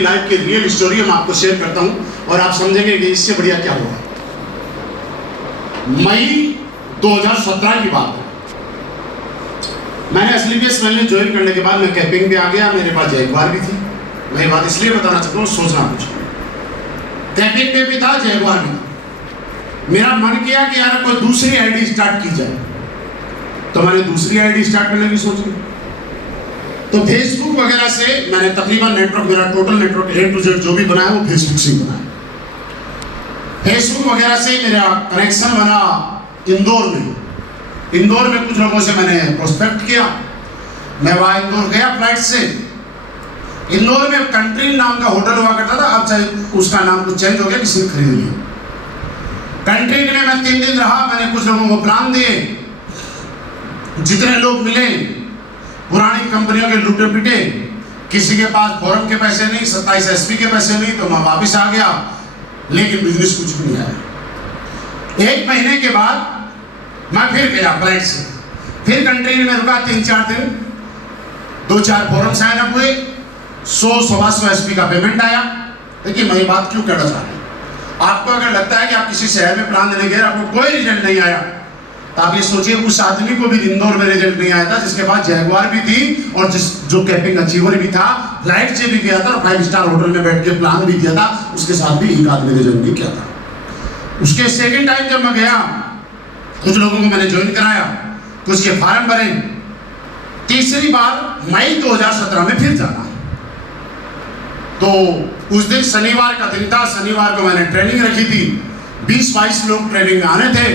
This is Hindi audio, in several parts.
लाइफ की रियल स्टोरी मैं आपको शेयर करता हूं और आप समझेंगे कि इससे बढ़िया क्या होगा। मई 2017 की बात है। मैंने एसलीपीएस मैंने ज्वाइन करने के बाद मैं कैंपिंग पे आ गया। मेरे पास जैगवार भी थी। मैं ये बात इसलिए बताना चाहता हूँ, सोचना कुछ। कैंपिंग पे भी था, जैगवार भी था। मेरा मन किया कि यार कोई दूसरी आईडी स्टार्ट की जाए, तो मैंने दूसरी आईडी स्टार्ट करने की सोची। तो फेसबुक वगैरह से मैंने तकरीबन नेटवर्क, मेरा total network A to Z जो भी बनाया वो फेसबुक से ही बनाया। फेसबुक वगैरह से मेरा कनेक्शन बना इंदौर में। इंदौर में कुछ लोगों से मैंने प्रोस्पेक्ट किया। मैं वहाँ इंदौर गया फ्लाइट से। इंदौर में कंट्री नाम का होटल हुआ करता था, अब चाहे उसका नाम कुछ चेंज हो गया, किसी ने खरीद लिया। कंट्री में मैं 3 दिन रहा। मैंने कुछ लोगों को प्लान दिए। जितने लोग मिले पुरानी कंपनियों के लुटे पिटे, किसी के पास फोरम के पैसे नहीं, 27 SP के पैसे नहीं, तो मैं वापस आ गया। लेकिन बिजनेस कुछ भी नहीं आया। 1 महीने के बाद मैं फिर गया फ्लाइट से। फिर कंट्री में रुका 3-4 दिन। 2-4 फोरम साइन अप हुए। 100-125 SP का पेमेंट आया। देखिए मैं ये बात क्यों कहना चाह रहा हूँ, आपको अगर लगता है कि आप किसी शहर में प्लान देने गए, आपको कोई रिजल्ट नहीं आया, तो आप ये सोचिए उस आदमी को भी इंदौर में रिजल्ट नहीं आया था, जिसके पास जैगवार भी थी और जो कैंपिंग अचीवर भी था, फ्लाइट से भी गया था और 5 स्टार होटल में बैठ के प्लान भी दिया था, उसके साथ भी एक आदमी ने ज्वाइन नहीं किया था। उसके सेकंड टाइम जब मैं गया, कुछ लोगों को मैंने ज्वाइन कराया, कुछ के फॉर्म भरे। तीसरी बार मई 2017 में फिर जाना। तो उस दिन शनिवार का दिन था। शनिवार को मैंने ट्रेनिंग रखी थी। 20-22 लोग ट्रेनिंग में आने थे।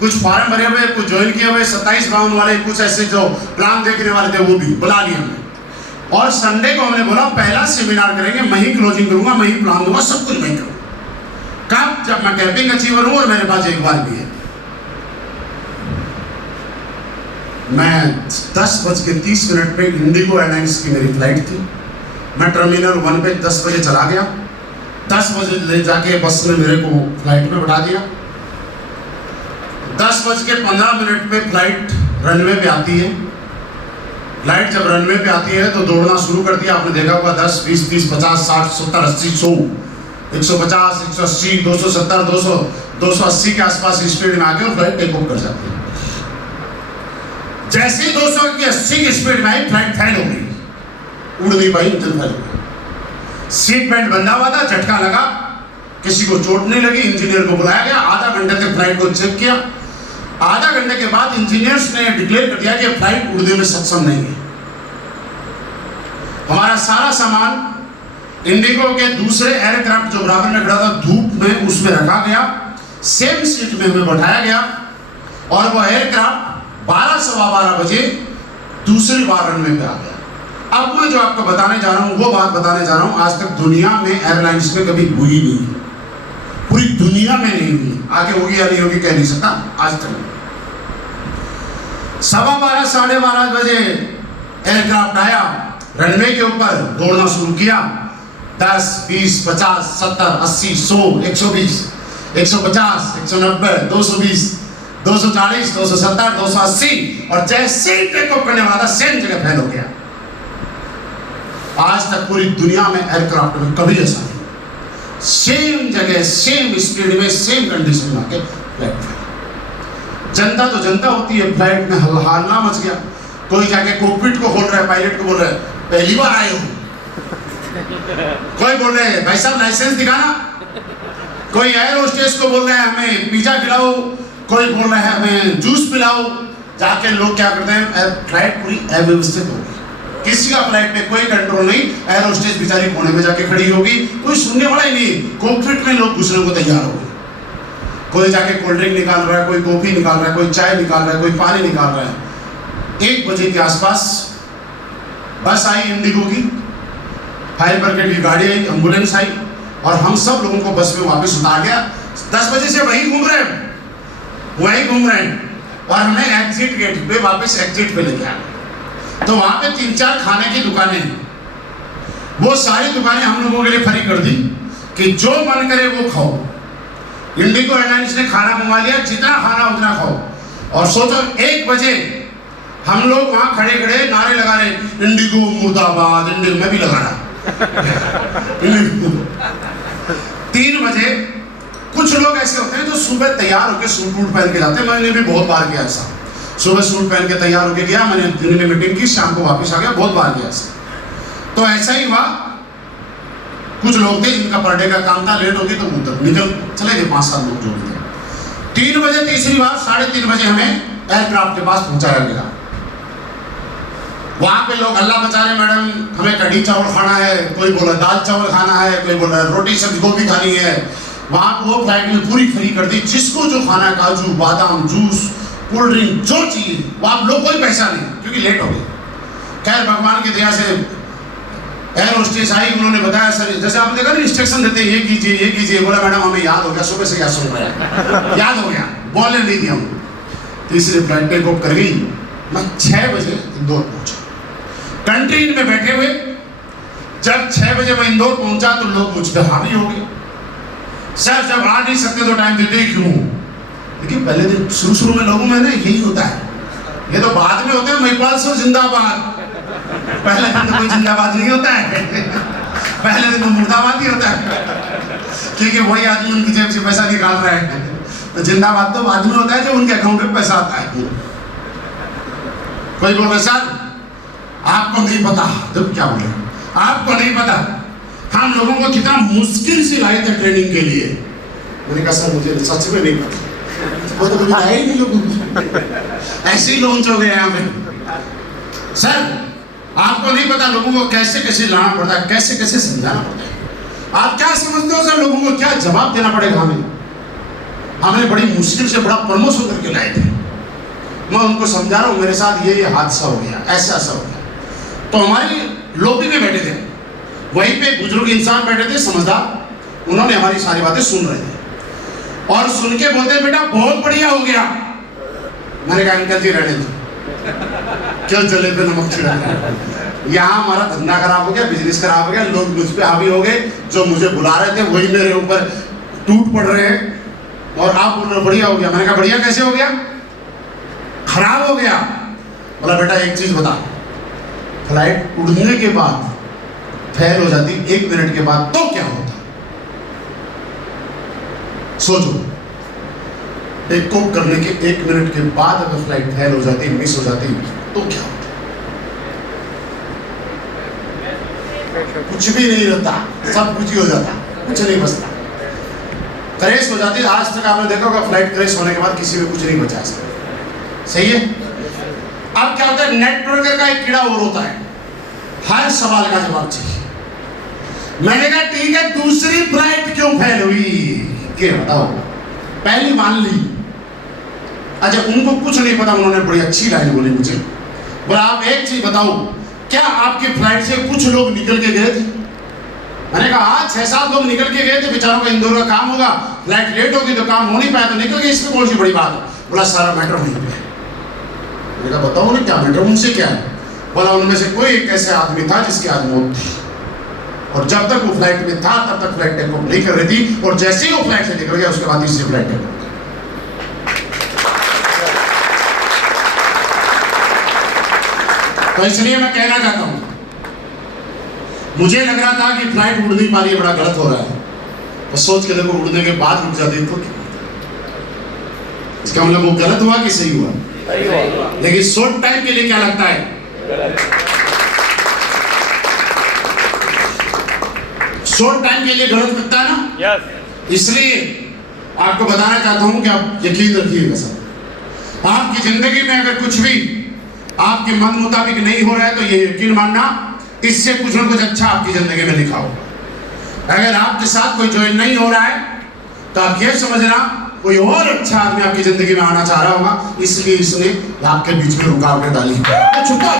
कुछ फॉर्म भरे हुए, कुछ ज्वाइन किए हुए, 27-52 वाले, कुछ ऐसे जो प्लान देखने वाले थे वो भी बुला लिया हमने। और संडे को हमने बोला पहला सेमिनार करेंगे, मैं ही क्लोजिंग करूंगा, मैं ही प्लान दूंगा, सब कुछ मैं करूंगा। कब? जब मैं कैंपिंग अचीवर हूं और मेरे पास एक बार भी है। मैं 10:30 पे इंडिगो एयरलाइंस की मेरी फ्लाइट थी। मैं टर्मिनल 1 पे 10 बजे चला गया। 10 बजे ले जाके बस ने मेरे को फ्लाइट में बैठा दिया। 10:15 पे फ्लाइट रनवे पे आती है। फ्लाइट जब रनवे पे आती है तो दौड़ना शुरू कर दिया। आपने देखा होगा 10, 20, 30, 50, 60, 70, 80, 100, 150, 180, 270, 200, 280 के आसपास स्पीड में आके और फ्लाइट टेक ऑफ कर जाती है। जैसे ही 280 की स्पीड में आई, फ्लाइट फेल हो गई, उड़ नहीं पाई, इंजन फेल हो गया। सीट बेल्ट बंधा हुआ था, झटका लगा, किसी को चोट नहीं लगी। इंजीनियर को बुलाया गया। आधा घंटे तक फ्लाइट को चेक किया। आधा घंटे के बाद इंजीनियर्स ने डिक्लेयर कर दिया कि फ्लाइट उड़ने में सक्षम नहीं है। हमारा सारा सामान इंडिगो के दूसरे एयरक्राफ्ट जो बराबर में खड़ा था धूप में, उसमें रखा गया। सेम सीट में हमें बैठाया गया और वो एयरक्राफ्ट 12-12:15 बजे दूसरी बार रनवे पे आ गया। अब मैं जो आपको बताने जा रहा हूं, वो बात बताने जा रहा हूं आज तक दुनिया में एयरलाइंस में कभी हुई नहीं है। पूरी दुनिया में नहीं हुई। आगे होगी या नहीं होगी कह नहीं सकता, आज तक। 12:15 12:30 बजे एयरक्राफ्ट आया, रनवे के ऊपर दौड़ना शुरू किया। 10, 20, 50, 70, 80, 100, 120, 150, 190, 220, 240, 270, 280 और जैसे ही टेक ऑफ करने वाला था सेम जगह फेल हो गया। आज तक पूरी दुनिया में एयरक्राफ्ट में कभी ऐसा नहीं। सेम जगह, सेम स्पीड में, सेम कंडीशन में आके फ्लाइट फेल। जनता तो जनता होती है, फ्लाइट में हल्ला मच गया। कोई जाके कॉकपिट को खोल रहा है, पायलट को बोल रहा है पहली बार आए हो। कोई बोल रहे हैं भाई साहब लाइसेंस दिखाना। कोई एयर होस्टेस को बोल रहे हैं हमें पिज्जा खिलाओ। कोई बोल रहा है हमें जूस पिलाओ। जाके लोग क्या करते हैं, फ्लाइट पूरी अव्यवस्थित होगी। किसी का फ्लाइट में कोई कंट्रोल नहीं। एयर होस्टेस बेचारी कोने में जाके खड़ी होगी, कोई सुनने वाला ही नहीं। कॉकपिट में लोग घुसने को तैयार हो गए। कोई जाके कोल्ड ड्रिंक निकाल रहा है, कोई कॉफी निकाल रहा है, कोई चाय निकाल रहा है, कोई पानी निकाल रहा है। 1 बजे के आसपास बस आई इंडिगो की, फायर ब्रिगेड की गाड़ी आई, एम्बुलेंस आई और हम सब लोगों को बस में वापस उतार गया। 10 बजे से वही घूम रहे हैं और हमें एग्जिट गेट पे वापस एग्जिट पे लेके आए। तो वहां पे 3-4 खाने की दुकानें हैं। वो सारी दुकानें हम लोगों के लिए फ्री कर दी कि जो मन करे वो खाओ। इंडिगो एयरलाइंस ने खाना मंगवा लिया, जितना खाना उतना खाओ। और सोचो 1 बजे हम लोग वहां खड़े खड़े नारे लगा रहे, इंडिगो मुर्दाबाद, इंडिगो। मैं भी लगा रहा 3 बजे कुछ लोग ऐसे होते हैं जो सुबह तैयार होकर सूट वूट पहन के जाते हैं। मैंने भी बहुत बार किया ऐसा, सुबह सूट पहन के तैयार होके गया, मैंने दिन में मीटिंग की, शाम को वापस आ गया, बहुत बार किया ऐसा। तो ऐसा ही हुआ, कुछ लोग थे जिनका पर डे का काम था, लेट हो गई तो उधर निकल चले गए 5-7 लोग जो भी थे। 3 बजे तीसरी बार 3:30 बजे हमें एयरक्राफ्ट के पास पहुंचाया गया। वहां पे लोग हल्ला मचा रहे, मैडम हमें कढ़ी चावल खाना है, कोई बोला दाल चावल खाना है, कोई बोला रोटी सब्जी गोभी खानी है। वहां पे वो फ्लाइट में पूरी फ्री कर दी, जिसको जो खाना है, काजू बादाम जूस कोल्ड ड्रिंक जो चाहिए, वहां लोग कोई पैसा नहीं क्योंकि लेट हो गए। खैर भगवान की दया से एयर होस्टेस आई, उन्होंने बताया सर जैसे आपने देखा ना इंस्ट्रक्शन देते हैं, ये कीजिए। बोला मैडम हमें याद हो गया, सुबह से याद सुन रहा है, याद हो गया, बोलने नहीं दिया हम। तीसरी फ्लाइट टेक ऑफ कर गई, मैं 6 बजे इंदौर पहुंचा। कंट्री में बैठे हुए जब 6 बजे मैं इंदौर पहुंचा तो लोग मुझ पर हावी हो गए, सर जब आ नहीं सकते तो टाइम देते क्यों? देखिए पहले दिन शुरू में लोगों में ना यही होता है, ये तो बाद में होता है महिपाल सो जिंदाबाद, पहले दिन तो कोई जिंदाबाद नहीं होता है, पहले दिन तो मुर्दाबाद ही होता है, क्योंकि वही आदमी उनकी जेब से पैसा निकाल रहा है। तो जिंदाबाद तो बाद में होता है जब उनके अकाउंट में पैसा आता है। कोई बोल रहा सर आपको नहीं पता, तो क्या बोले आपको नहीं पता, हम लोगों को कितना मुश्किल से लाए थे ट्रेनिंग के लिए। मैंने कहा सर मुझे सच में नहीं पता, वो तो कभी आए ही नहीं लोग, ऐसे ही लॉन्च हो गए यहाँ पे। सर आपको नहीं पता लोगों को कैसे कैसे लाना पड़ता है, कैसे कैसे समझाना पड़ता है। आप क्या समझते हो सर, लोगों को क्या जवाब देना पड़ेगा हमें? हमने बड़ी मुश्किल से बड़ा प्रमोशन करके लाए थे। मैं उनको समझा रहा हूँ मेरे साथ ये हादसा हो गया, ऐसा ऐसा हो गया। तो हमारी लॉबी में बैठे थे, वहीं पे बुजुर्ग इंसान बैठे थे समझदार, उन्होंने हमारी सारी बातें सुन रहे थे और सुन के बोलते बेटा बहुत बढ़िया हो गया। मैंने कहा अंकल जी रहने दो, क्यों जले पे नमक छिड़क रहे हैं? यहाँ हमारा धंधा खराब हो गया, बिजनेस खराब हो गया, लोग मुझ पे हावी हो गए, जो मुझे बुला रहे थे वही मेरे ऊपर टूट पड़ रहे हैं और आप बोल रहे बढ़िया हो गया। मैंने कहा बढ़िया कैसे हो गया, खराब हो गया। बोला बेटा एक चीज बता, फ्लाइट उड़ने के बाद फेल हो जाती 1 मिनट के बाद तो क्या होता? सोचो, टेक ऑफ करने के 1 मिनट के बाद अगर फ्लाइट फेल हो जाती, मिस हो जाती तो क्या होता? कुछ भी नहीं रहता, सब कुछ ही हो जाता, कुछ नहीं बचता, क्रैश हो जाती। आज तक आपने देखा होगा फ्लाइट क्रैश होने के बाद किसी में कुछ नहीं बचा सकता, सही है। अब क्या होता है, नेटवर्क का एक कीड़ा और होता है, हर सवाल का जवाब चाहिए। मैंने कहा ठीक है, दूसरी फ्लाइट क्यों फेल हुई, क्या बताओ? पहली मान ली, अच्छा उनको कुछ नहीं पता, उन्होंने बड़ी अच्छी लाइन बोली मुझे, बोला आप एक चीज बताओ, क्या आपकी फ्लाइट से कुछ लोग निकल के गए थे? मैंने कहा हाँ 6-7 लोग निकल के गए थे, बेचारों का इंदौर का काम होगा, फ्लाइट लेट होगी तो काम हो नहीं पाया तो निकल गए, इसमें कौन सी बड़ी बात है? बोला सारा मैटर वहीं पे है। मैंने कहा बताओ ना क्या मैटर, उनसे क्या है? बोला उनमें से कोई एक ऐसे आदमी था जिसकी आज मौत थी और जब तक वो फ्लाइट में था तब तक फ्लाइट टेक ऑफ नहीं कर रही थी और जैसे ही वो फ्लाइट से निकल गया उसके बाद तीसरी फ्लाइट टेक ऑफ। तो इसलिए मैं कहना चाहता हूं, मुझे लग रहा था कि फ्लाइट उड़ नहीं पा रही है, बड़ा गलत हो रहा है, तो सोच के देखो उड़ने के बाद रुक जाती तो क्या? इसका मतलब वो गलत हुआ कि सही हुआ? लेकिन शॉर्ट टाइम के लिए क्या लगता है, शॉर्ट टाइम के लिए गलत लगता है ना। yes. इसलिए आपको बताना चाहता हूं कि आप यकीन रखिएगा सर, आपकी जिंदगी में अगर कुछ भी आपके मन मुताबिक नहीं हो रहा है तो ये यकीन मानना, इससे कुछ ना कुछ अच्छा आपकी जिंदगी में लिखा होगा। अगर आपके साथ कोई ज्वाइन नहीं हो रहा है तो आप ये समझना कोई और अच्छा आदमी आपकी जिंदगी में आना चाह रहा होगा, इसलिए इसने आपके बीच में रुकावटें डाली।